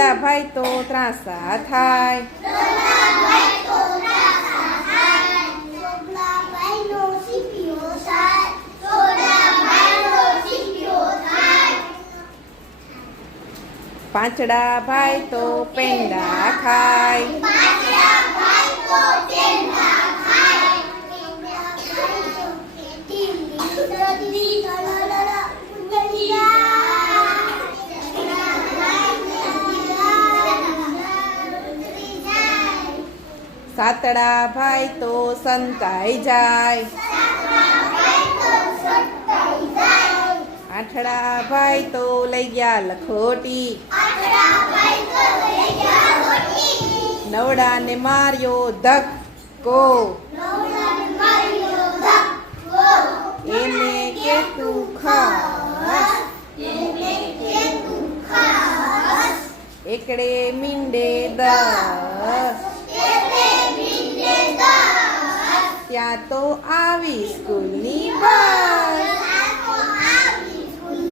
દોડા ભાઈ તો ત્રાસા થાય, પાંચડા ભાઈ તો પેંડા ખાય, સાતડા ભાઈ તો સંતાઈ જાય, આઠડા ભાઈ તો લઈ ગયા લખોટી, નવડાને માર્યો ધક્કો, એને કે તું ખાસ, એકડે મીંડે 10, ત્યાં તો આવી સ્કૂલની બસ।